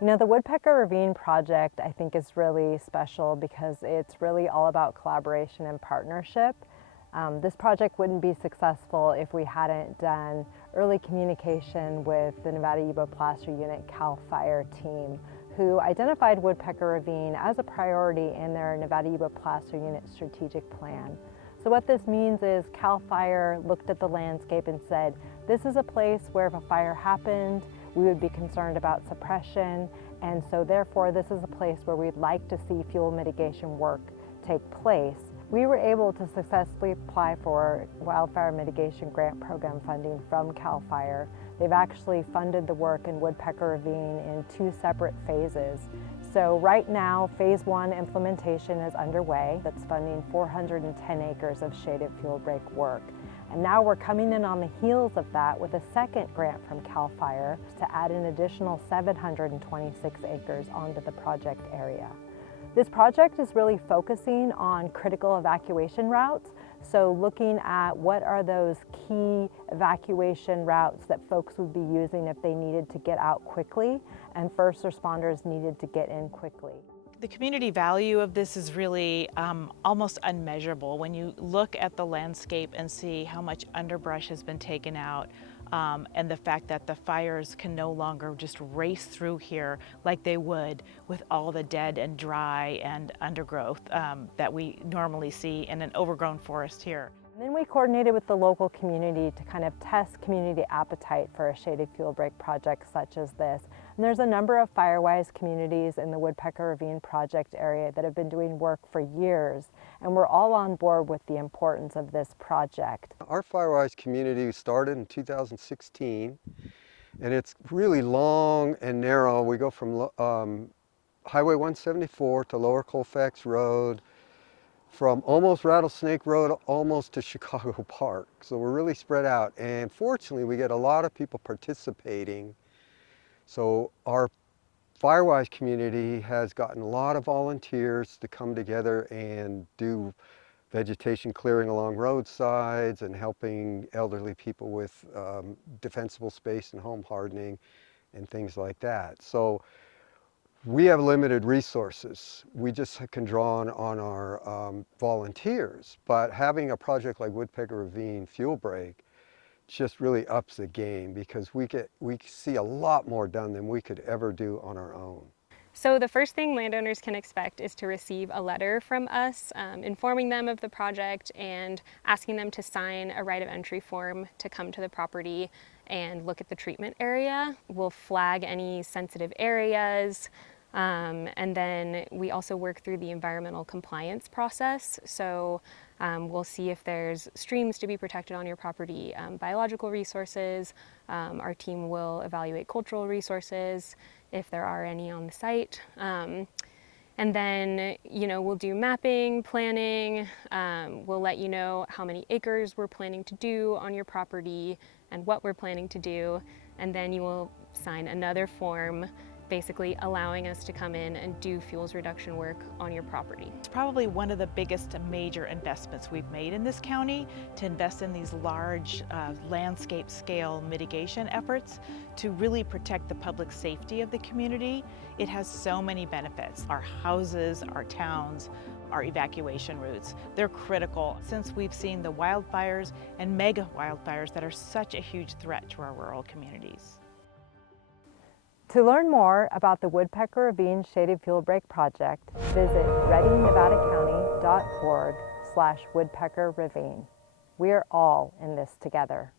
You know, the Woodpecker Ravine project I think is really special because it's really all about collaboration and partnership. This project wouldn't be successful if we hadn't done early communication with the Nevada Yuba Placer Unit Colfax team, who identified Woodpecker Ravine as a priority in their Nevada Yuba Placer Unit strategic plan. So what this means is Colfax looked at the landscape and said, this is a place where if a fire happened, we would be concerned about suppression, and so therefore this is a place where we'd like to see fuel mitigation work take place. We were able to successfully apply for Wildfire Mitigation Grant Program funding from Colfax. They've actually funded the work in Woodpecker Ravine in 2 separate phases. So right now, phase 1 implementation is underway. That's funding 410 acres of shaded fuel break work. And now we're coming in on the heels of that with a second grant from Colfax to add an additional 726 acres onto the project area. This project is really focusing on critical evacuation routes. So looking at what are those key evacuation routes that folks would be using if they needed to get out quickly and first responders needed to get in quickly. The community value of this is really almost unmeasurable. When you look at the landscape and see how much underbrush has been taken out, and the fact that the fires can no longer just race through here like they would with all the dead and dry and undergrowth that we normally see in an overgrown forest here. And then we coordinated with the local community to kind of test community appetite for a shaded fuel break project such as this. And there's a number of Firewise communities in the Woodpecker Ravine project area that have been doing work for years, and we're all on board with the importance of this project. Our Firewise community started in 2016, and it's really long and narrow. We go from Highway 174 to Lower Colfax Road, from almost Rattlesnake Road almost to Chicago Park. So we're really spread out, and fortunately we get a lot of people participating. So our Firewise community has gotten a lot of volunteers to come together and do vegetation clearing along roadsides and helping elderly people with defensible space and home hardening and things like that. So we have limited resources. We just can draw on our volunteers, but having a project like Woodpecker Ravine Fuel Break just really ups the game because we see a lot more done than we could ever do on our own. So the first thing landowners can expect is to receive a letter from us informing them of the project and asking them to sign a right of entry form to come to the property and look at the treatment area. We'll flag any sensitive areas, and then we also work through the environmental compliance process. So we'll see if there's streams to be protected on your property, biological resources. Our team will evaluate cultural resources if there are any on the site. And then, we'll do mapping, planning. We'll let you know how many acres we're planning to do on your property and what we're planning to do. And then you will sign another form basically allowing us to come in and do fuels reduction work on your property. It's probably one of the biggest major investments we've made in this county, to invest in these large landscape scale mitigation efforts to really protect the public safety of the community. It has so many benefits. Our houses, our towns, our evacuation routes, they're critical since we've seen the wildfires and mega wildfires that are such a huge threat to our rural communities. To learn more about the Woodpecker Ravine Shaded Fuel Break project, visit readynevadacounty.org/Woodpecker Ravine. We are all in this together.